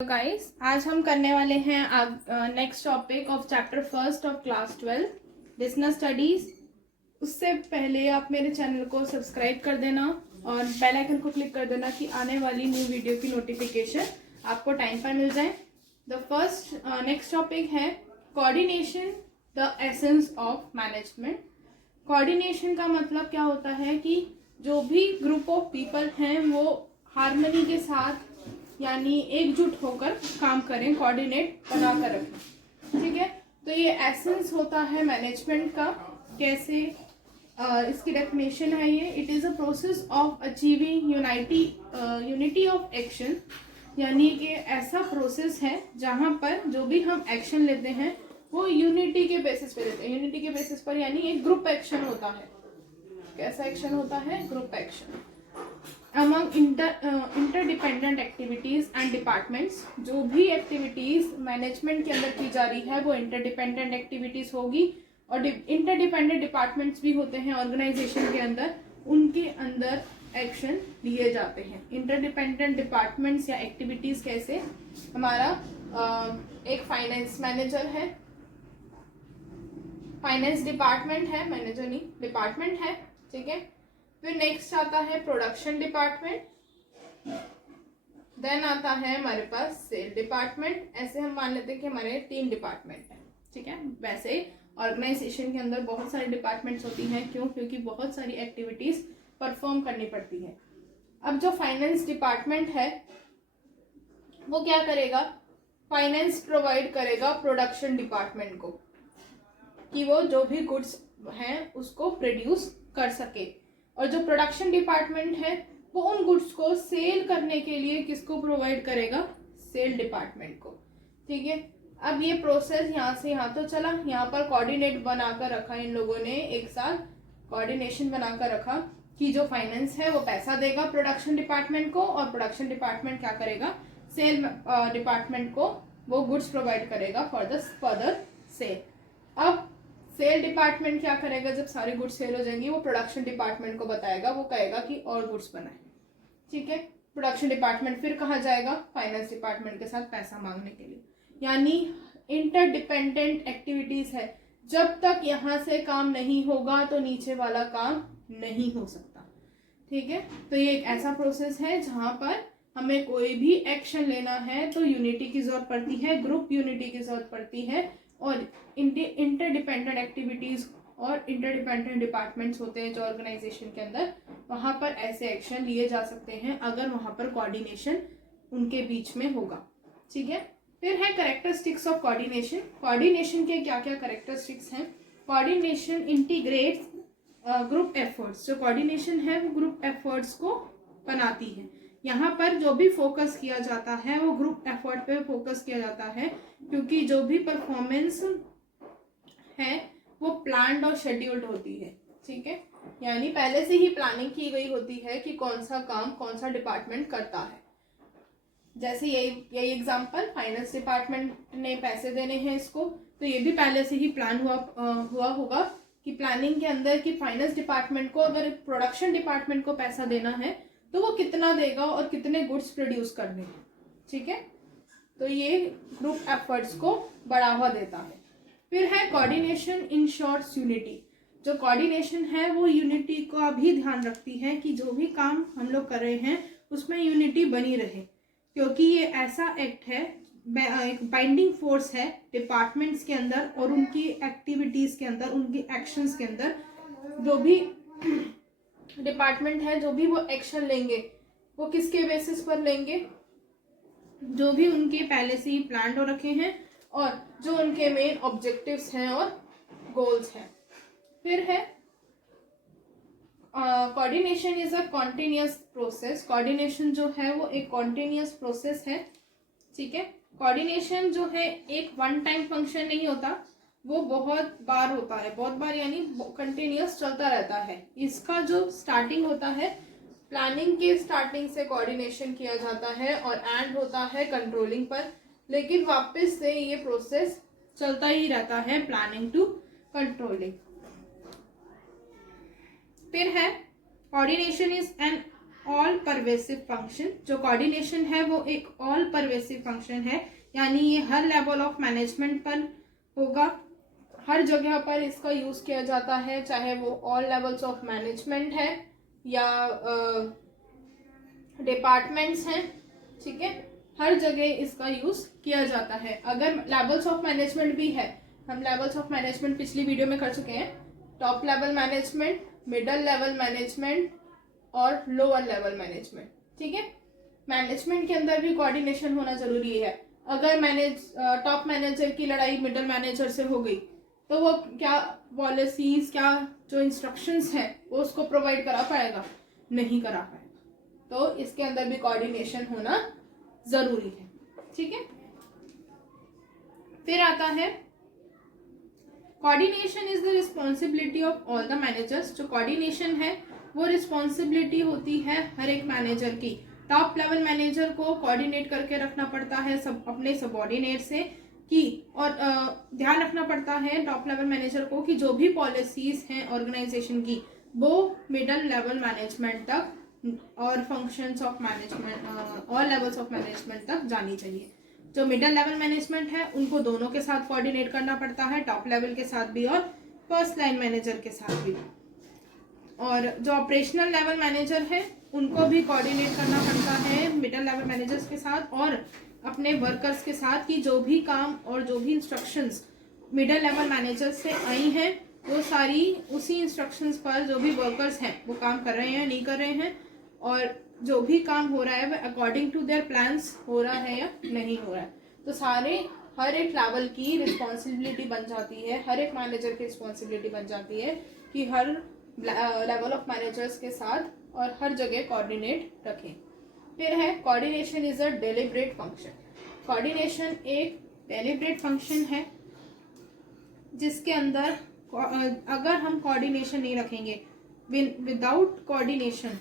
Guys, आज हम करने वाले हैं next topic of chapter first of class 12 business studies. उससे पहले आप मेरे चैनल को सब्सक्राइब कर देना और बेल आइकन को क्लिक कर देना कि आने वाली न्यू वीडियो की नोटिफिकेशन आपको टाइम पर मिल जाए। द फर्स्ट नेक्स्ट टॉपिक है coordination, the essence of management. Coordination का मतलब क्या होता है कि जो भी ग्रुप ऑफ पीपल हैं वो हार्मनी के साथ यानी एकजुट होकर काम करें, कोऑर्डिनेट बनाकर रखें। ठीक है, तो ये एसेंस होता है मैनेजमेंट का। कैसे इसकी डेफिनेशन है ये, it is a process of achieving unity of action, यानी कि ऐसा प्रोसेस है जहाँ पर जो भी हम एक्शन लेते हैं वो यूनिटी के बेसिस पे लेते हैं। यूनिटी के बेसिस पर यानी एक ग्रुप एक्शन होता है। कैसा एक्शन होता है? Group action. Among interdependent activities and departments, जो भी एक्टिविटीज मैनेजमेंट के अंदर की जा रही है वो इंटरडिपेंडेंट एक्टिविटीज होगी। और इंटरडिपेंडेंट डिपार्टमेंट्स भी होते हैं ऑर्गेनाइजेशन के अंदर, उनके अंदर एक्शन लिए जाते हैं। इंटरडिपेंडेंट डिपार्टमेंट्स या एक्टिविटीज कैसे? हमारा एक फाइनेंस मैनेजर है, फाइनेंस डिपार्टमेंट है, मैनेजर नहीं डिपार्टमेंट है। ठीक है, फिर नेक्स्ट आता है प्रोडक्शन डिपार्टमेंट, देन आता है हमारे पास सेल डिपार्टमेंट। ऐसे हम मान लेते हैं कि हमारे 3 डिपार्टमेंट हैं। ठीक है, वैसे ऑर्गेनाइजेशन के अंदर बहुत सारी डिपार्टमेंट्स होती हैं। क्यों? क्योंकि बहुत सारी एक्टिविटीज परफॉर्म करनी पड़ती है। अब जो फाइनेंस डिपार्टमेंट है वो क्या करेगा? फाइनेंस प्रोवाइड करेगा प्रोडक्शन डिपार्टमेंट को कि वो जो भी गुड्स हैं उसको प्रोड्यूस कर सके। और जो प्रोडक्शन डिपार्टमेंट है वो उन गुड्स को सेल करने के लिए किसको प्रोवाइड करेगा? सेल डिपार्टमेंट को। ठीक है, अब ये प्रोसेस यहाँ से यहाँ तो चला, यहाँ पर कोऑर्डिनेट बनाकर रखा इन लोगों ने, एक साथ कोऑर्डिनेशन बनाकर रखा कि जो फाइनेंस है वो पैसा देगा प्रोडक्शन डिपार्टमेंट को और प्रोडक्शन डिपार्टमेंट क्या करेगा? सेल डिपार्टमेंट को वो गुड्स प्रोवाइड करेगा फॉर द फर्दर सेल। अब सेल डिपार्टमेंट क्या करेगा? जब सारी गुड्स सेल हो जाएंगी वो प्रोडक्शन डिपार्टमेंट को बताएगा, वो कहेगा कि और गुड्स बनाए। ठीक है, प्रोडक्शन डिपार्टमेंट फिर कहाँ जाएगा? फाइनेंस डिपार्टमेंट के साथ पैसा मांगने के लिए। यानी इंटरडिपेंडेंट एक्टिविटीज है, जब तक यहाँ से काम नहीं होगा तो नीचे वाला काम नहीं हो सकता। ठीक है, तो ये एक ऐसा प्रोसेस है जहाँ पर हमें कोई भी एक्शन लेना है तो यूनिटी की जरूरत पड़ती है, ग्रुप यूनिटी की जरूरत पड़ती है। और इंटरडिपेंडेंट एक्टिविटीज और इंटरडिपेंडेंट डिपार्टमेंट्स होते हैं जो ऑर्गेनाइजेशन के अंदर, वहां पर ऐसे एक्शन लिए जा सकते हैं अगर वहां पर कोऑर्डिनेशन उनके बीच में होगा। ठीक है, फिर है कैरेक्टरिस्टिक्स ऑफ कोऑर्डिनेशन। कोऑर्डिनेशन के क्या क्या कैरेक्टरिस्टिक्स हैं? Coordination integrates group efforts. जो कोऑर्डिनेशन है वो ग्रुप एफर्ट्स को बनाती है। यहाँ पर जो भी फोकस किया जाता है वो ग्रुप एफर्ट पे फोकस किया जाता है, क्योंकि जो भी परफॉर्मेंस है वो प्लान्ड और शेड्यूल्ड होती है। ठीक है, यानी पहले से ही प्लानिंग की गई होती है कि कौन सा काम कौन सा डिपार्टमेंट करता है। जैसे यही एग्जांपल, फाइनेंस डिपार्टमेंट ने पैसे देने हैं इसको, तो ये भी पहले से ही प्लान हुआ होगा कि प्लानिंग के अंदर कि फाइनेंस डिपार्टमेंट को अगर प्रोडक्शन डिपार्टमेंट को पैसा देना है तो वो कितना देगा और कितने गुड्स प्रोड्यूस करने हैं। ठीक है, तो ये ग्रुप एफर्ट्स को बढ़ावा देता है। फिर है कोऑर्डिनेशन इंश्योर्स यूनिटी। जो कोऑर्डिनेशन है वो यूनिटी का भी ध्यान रखती है कि जो भी काम हम लोग कर रहे हैं उसमें यूनिटी बनी रहे, क्योंकि ये ऐसा एक्ट है, एक बाइंडिंग फोर्स है डिपार्टमेंट्स के अंदर और उनकी एक्टिविटीज के अंदर, उनकी एक्शंस के अंदर। जो भी डिपार्टमेंट है जो भी वो एक्शन लेंगे वो किसके बेसिस पर लेंगे? जो भी उनके पहले से ही प्लान हो रखे हैं और जो उनके मेन ऑब्जेक्टिव्स हैं और गोल्स हैं। फिर है coordination is a continuous process. Coordination जो है वो एक कॉन्टिन्यूअस प्रोसेस है। ठीक है, कोऑर्डिनेशन जो है एक वन टाइम फंक्शन नहीं होता, वो बहुत बार होता है। बहुत बार यानी कंटिन्यूअस चलता रहता है। इसका जो स्टार्टिंग होता है, प्लानिंग के स्टार्टिंग से कोऑर्डिनेशन किया जाता है और एंड होता है कंट्रोलिंग पर, लेकिन वापस से ये प्रोसेस चलता ही रहता है प्लानिंग टू कंट्रोलिंग। फिर है coordination is an all pervasive function. जो कोऑर्डिनेशन है वो एक ऑल परवेसिव फंक्शन है, यानी ये हर लेवल ऑफ मैनेजमेंट पर होगा, हर जगह पर इसका यूज़ किया जाता है, चाहे वो ऑल लेवल्स ऑफ मैनेजमेंट है या डिपार्टमेंट्स हैं, ठीक है, हर जगह इसका यूज़ किया जाता है। अगर लेवल्स ऑफ मैनेजमेंट भी है, हम लेवल्स ऑफ मैनेजमेंट पिछली वीडियो में कर चुके हैं, top level management, middle level management और लोअर लेवल मैनेजमेंट, ठीक है। मैनेजमेंट के अंदर भी कोऑर्डिनेशन होना जरूरी है। अगर टॉप मैनेजर की लड़ाई मिडल मैनेजर से हो गई तो वो क्या पॉलिसीज, क्या जो इंस्ट्रक्शंस हैं वो उसको प्रोवाइड करा पाएगा? नहीं करा पाएगा। तो इसके अंदर भी कोऑर्डिनेशन होना जरूरी है, ठीक है। फिर आता है coordination is the responsibility of all the managers. जो कोऑर्डिनेशन है वो रिस्पॉन्सिबिलिटी होती है हर एक मैनेजर की। टॉप लेवल मैनेजर को कोऑर्डिनेट करके रखना पड़ता है सब अपने सबऑर्डिनेट से कि, और ध्यान रखना पड़ता है टॉप लेवल मैनेजर को कि जो भी पॉलिसीज हैं ऑर्गेनाइजेशन की वो मिडल लेवल मैनेजमेंट तक और functions of management all levels of management तक जानी चाहिए। जो मिडल लेवल मैनेजमेंट है उनको दोनों के साथ कोऑर्डिनेट करना पड़ता है, टॉप लेवल के साथ भी और फर्स्ट लाइन मैनेजर के साथ भी। और जो ऑपरेशनल लेवल मैनेजर है उनको भी कोऑर्डिनेट करना पड़ता है मिडल लेवल मैनेजर्स के साथ और अपने वर्कर्स के साथ कि जो भी काम और जो भी इंस्ट्रक्शंस मिडल लेवल मैनेजर्स से आई हैं वो सारी उसी इंस्ट्रक्शंस पर जो भी वर्कर्स हैं वो काम कर रहे हैं, नहीं कर रहे हैं, और जो भी काम हो रहा है वो अकॉर्डिंग टू देयर प्लान्स हो रहा है या नहीं हो रहा है। तो हर एक लेवल की रिस्पॉन्सिबिलिटी बन जाती है, हर एक मैनेजर की रिस्पॉन्सिबिलिटी बन जाती है कि हर लेवल ऑफ मैनेजर्स के साथ और हर जगह कोऑर्डिनेट रखें। फिर है coordination is a deliberate function. Coordination एक डेलिब्रेट फंक्शन है जिसके अंदर अगर हम कोऑर्डिनेशन नहीं रखेंगे, विदाउट कोऑर्डिनेशन,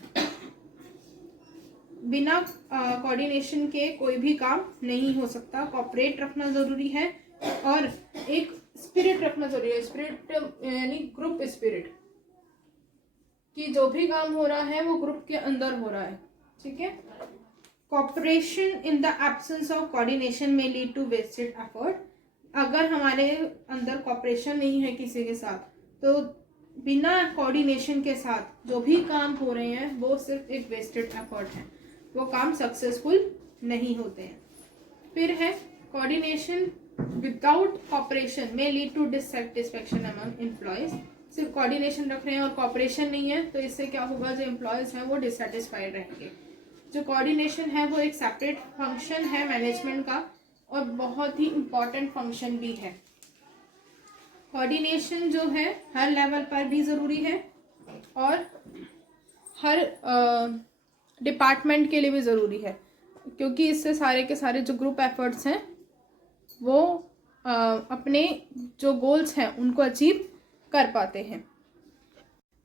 बिना कोऑर्डिनेशन के कोई भी काम नहीं हो सकता। कोऑपरेट रखना जरूरी है और एक स्पिरिट रखना जरूरी है। स्पिरिट यानी ग्रुप स्पिरिट, कि जो भी काम हो रहा है वो ग्रुप के अंदर हो रहा है, ठीक है। Cooperation in the absence of coordination में लीड टू वेस्टेड एफर्ट। अगर हमारे अंदर कोऑपरेशन नहीं है किसी के साथ तो बिना कोऑर्डिनेशन के साथ जो भी काम हो रहे हैं वो सिर्फ एक वेस्टेड एफर्ट है, वो काम सक्सेसफुल नहीं होते हैं। फिर है कोऑर्डिनेशन विदाउट कोऑपरेशन में lead to dissatisfaction among employees. सिर्फ कोऑर्डिनेशन रख रहे हैं और कोऑपरेशन नहीं है तो इससे क्या होगा, जो एम्प्लॉयज हैं वो डिससैटिस्फाइड रहेंगे। जो कोऑर्डिनेशन है वो एक सेपरेट फंक्शन है मैनेजमेंट का और बहुत ही इम्पॉर्टेंट फंक्शन भी है। कोऑर्डिनेशन जो है हर लेवल पर भी ज़रूरी है और हर डिपार्टमेंट के लिए भी ज़रूरी है, क्योंकि इससे सारे के सारे जो ग्रुप एफर्ट्स हैं वो अपने जो गोल्स हैं उनको अचीव कर पाते हैं।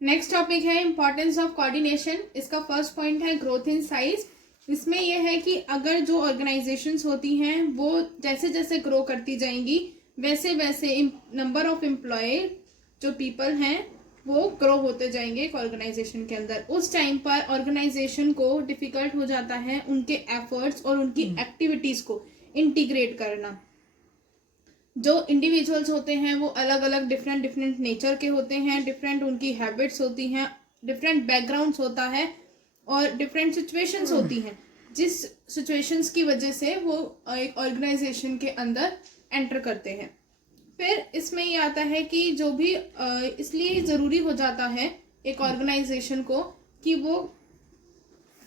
नेक्स्ट टॉपिक है इम्पॉर्टेंस ऑफ कोऑर्डिनेशन। इसका फर्स्ट पॉइंट है ग्रोथ इन साइज। इसमें यह है कि अगर जो ऑर्गेनाइजेशंस होती हैं वो जैसे जैसे ग्रो करती जाएंगी वैसे वैसे नंबर ऑफ एम्प्लॉय जो पीपल हैं वो ग्रो होते जाएंगे एक ऑर्गेनाइजेशन के अंदर। उस टाइम पर ऑर्गेनाइजेशन को डिफिकल्ट हो जाता है उनके एफर्ट्स और उनकी एक्टिविटीज़ को इंटीग्रेट करना। जो इंडिविजुअल्स होते हैं वो अलग अलग डिफरेंट नेचर के होते हैं, डिफरेंट उनकी हैबिट्स होती हैं, डिफरेंट बैकग्राउंड्स होता है और डिफरेंट सिचुएशंस होती हैं, जिस सिचुएशंस की वजह से वो एक ऑर्गेनाइजेशन के अंदर एंटर करते हैं। फिर इसमें ये आता है कि जो भी इसलिए ज़रूरी हो जाता है एक ऑर्गेनाइजेशन को कि वो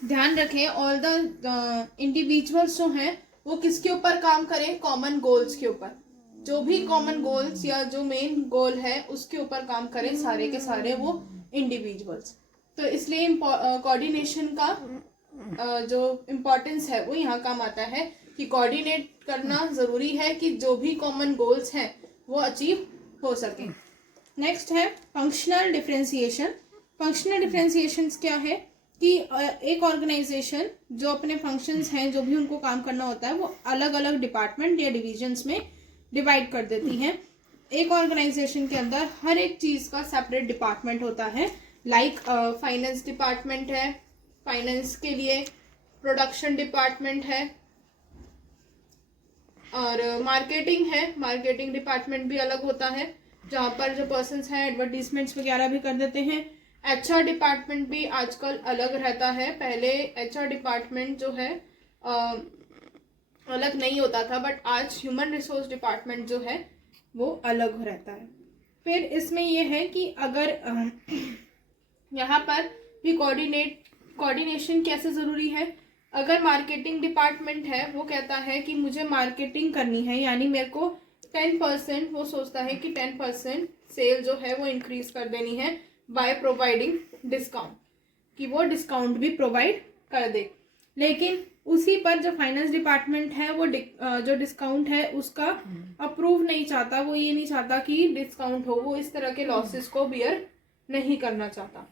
ध्यान रखें ऑल द इंडिविजुअल्स जो हैं वो किसके ऊपर काम करें, कॉमन गोल्स के ऊपर। जो भी कॉमन गोल्स या जो मेन गोल है उसके ऊपर काम करें सारे के सारे वो इंडिविजुअल्स। तो इसलिए कोऑर्डिनेशन का जो इम्पोर्टेंस है वो यहाँ काम आता है कि कोऑर्डिनेट करना ज़रूरी है कि जो भी कॉमन गोल्स हैं वो अचीव हो सकें। नेक्स्ट है फंक्शनल डिफरेंशिएशन। फंक्शनल डिफरेंशिएशंस क्या है कि एक ऑर्गेनाइजेशन जो अपने फंक्शंस हैं जो भी उनको काम करना होता है वो अलग अलग डिपार्टमेंट या डिविजन्स में डिवाइड कर देती हैं। एक ऑर्गेनाइजेशन के अंदर हर एक चीज़ का सेपरेट डिपार्टमेंट होता है, लाइक फाइनेंस डिपार्टमेंट है, फाइनेंस के लिए प्रोडक्शन डिपार्टमेंट है और मार्केटिंग है। मार्केटिंग डिपार्टमेंट भी अलग होता है जहाँ पर जो पर्सन्स हैं एडवर्टीजमेंट्स वगैरह भी कर देते हैं। एचआर डिपार्टमेंट भी आजकल अलग रहता है। पहले एचआर डिपार्टमेंट जो है अलग नहीं होता था, बट आज ह्यूमन रिसोर्स डिपार्टमेंट जो है वो अलग रहता है। फिर इसमें ये है कि अगर यहाँ पर भी कोऑर्डिनेशन कैसे ज़रूरी है। अगर मार्केटिंग डिपार्टमेंट है वो कहता है कि मुझे मार्केटिंग करनी है, यानी मेरे को 10%, वो सोचता है कि 10% सेल जो है वो इंक्रीज कर देनी है बाय प्रोवाइडिंग डिस्काउंट, कि वो डिस्काउंट भी प्रोवाइड कर दे। लेकिन उसी पर जो फाइनेंस डिपार्टमेंट है वो जो डिस्काउंट है उसका अप्रूव नहीं चाहता। वो ये नहीं चाहता कि डिस्काउंट हो, वो इस तरह के लॉसेस को बियर नहीं करना चाहता।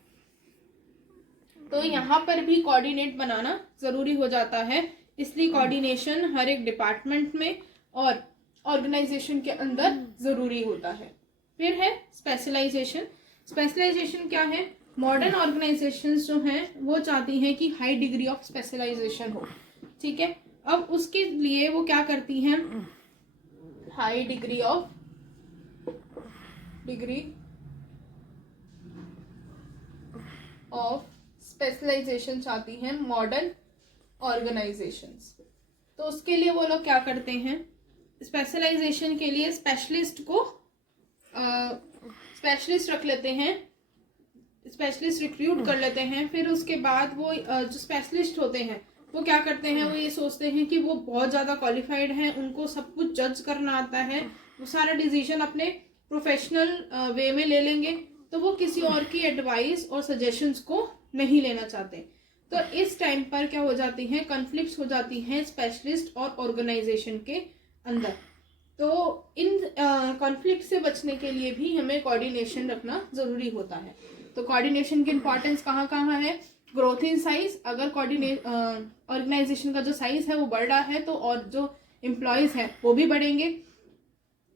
तो यहाँ पर भी कोऑर्डिनेट बनाना ज़रूरी हो जाता है। इसलिए कोऑर्डिनेशन हर एक डिपार्टमेंट में और ऑर्गेनाइजेशन के अंदर ज़रूरी होता है। फिर है स्पेशलाइजेशन। स्पेशलाइजेशन क्या है? मॉडर्न ऑर्गेनाइजेशंस जो हैं वो चाहती हैं कि हाई डिग्री ऑफ स्पेशलाइजेशन हो, ठीक है। अब उसके लिए वो क्या करती हैं? हाई डिग्री ऑफ स्पेशलाइजेशन चाहती हैं मॉडर्न ऑर्गेनाइजेशंस। तो उसके लिए वो लोग क्या करते हैं? स्पेशलाइजेशन के लिए स्पेशलिस्ट रख लेते हैं, स्पेशलिस्ट रिक्रूट कर लेते हैं। फिर उसके बाद वो जो स्पेशलिस्ट होते हैं वो क्या करते हैं? वो ये सोचते हैं कि वो बहुत ज़्यादा क्वालिफाइड हैं, उनको सब कुछ जज करना आता है, वो सारा डिसीजन अपने प्रोफेशनल वे में ले लेंगे, तो वो किसी और की एडवाइस और सजेशंस को नहीं लेना चाहते। तो इस टाइम पर क्या हो जाती हैं? कॉन्फ्लिक्ट्स हो जाती हैं स्पेशलिस्ट और ऑर्गेनाइजेशन के अंदर। तो इन कॉन्फ्लिक्ट से बचने के लिए भी हमें कोऑर्डिनेशन रखना ज़रूरी होता है। तो कोऑर्डिनेशन की इंपॉर्टेंस कहाँ कहाँ है? Growth in size. अगर ऑर्गेनाइजेशन का जो साइज है वो बढ़ रहा है तो और जो एम्प्लॉयज़ हैं वो भी बढ़ेंगे,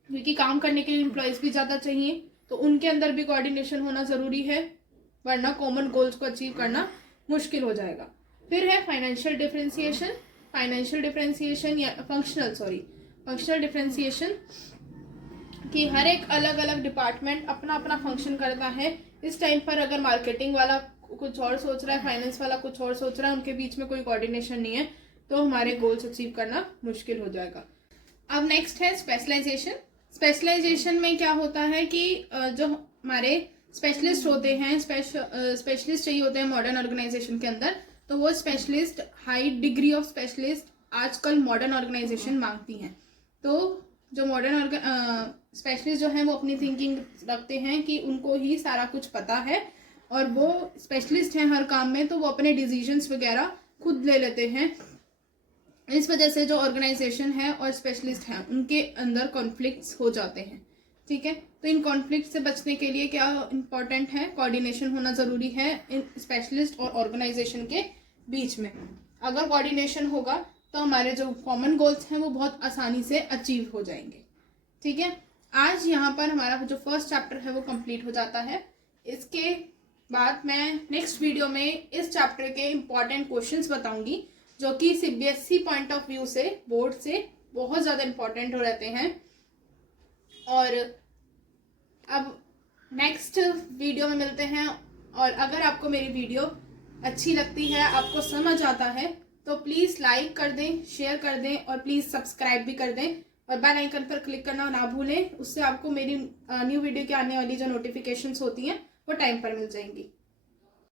क्योंकि काम करने के लिए एम्प्लॉयज़ भी ज़्यादा चाहिए, तो उनके अंदर भी कोऑर्डिनेशन होना ज़रूरी है, वरना कॉमन गोल्स को अचीव करना मुश्किल हो जाएगा। फिर है फाइनेंशियल डिफरेंशिएशन। या फंक्शनल डिफरेंशिएशन, कि हर एक अलग अलग डिपार्टमेंट अपना अपना फंक्शन करता है। इस टाइम पर अगर मार्केटिंग वाला कुछ और सोच रहा है, फाइनेंस वाला कुछ और सोच रहा है, उनके बीच में कोई कोऑर्डिनेशन नहीं है, तो हमारे गोल्स अचीव करना मुश्किल हो जाएगा। अब नेक्स्ट है स्पेशलाइजेशन। स्पेशलाइजेशन में क्या होता है कि जो हमारे स्पेशलिस्ट होते हैं, स्पेशलिस्ट चाहिए होते हैं मॉडर्न ऑर्गेनाइजेशन के अंदर, तो वो specialist, high degree of specialist आजकल मॉडर्न ऑर्गेनाइजेशन मांगती हैं। तो जो मॉडर्न स्पेशलिस्ट जो हैं वो अपनी थिंकिंग रखते हैं कि उनको ही सारा कुछ पता है और वो स्पेशलिस्ट हैं हर काम में, तो वो अपने डिसीजंस वगैरह खुद ले लेते हैं। इस वजह से जो ऑर्गेनाइजेशन है और स्पेशलिस्ट हैं उनके अंदर कॉन्फ्लिक्ट्स हो जाते हैं, ठीक है। तो इन कॉन्फ्लिक्ट से बचने के लिए क्या इंपॉर्टेंट है? कोऑर्डिनेशन होना ज़रूरी है इन स्पेशलिस्ट और ऑर्गेनाइजेशन के बीच में। अगर कोऑर्डिनेशन होगा तो हमारे जो कॉमन गोल्स हैं वो बहुत आसानी से अचीव हो जाएंगे, ठीक है। आज यहाँ पर हमारा जो फर्स्ट चैप्टर है वो कंप्लीट हो जाता है। इसके बाद मैं नेक्स्ट वीडियो में इस चैप्टर के इम्पॉर्टेंट क्वेश्चंस बताऊंगी, जो कि सीबीएसई पॉइंट ऑफ व्यू से, बोर्ड से बहुत ज़्यादा इम्पॉर्टेंट हो रहते हैं। और अब नेक्स्ट वीडियो में मिलते हैं। और अगर आपको मेरी वीडियो अच्छी लगती है, आपको समझ आता है, तो प्लीज़ लाइक कर दें, शेयर कर दें और प्लीज़ सब्सक्राइब भी कर दें और बेल आइकन पर क्लिक करना ना भूलें। उससे आपको मेरी न्यू वीडियो की आने वाली जो नोटिफिकेशंस होती हैं वो टाइम पर मिल जाएंगी।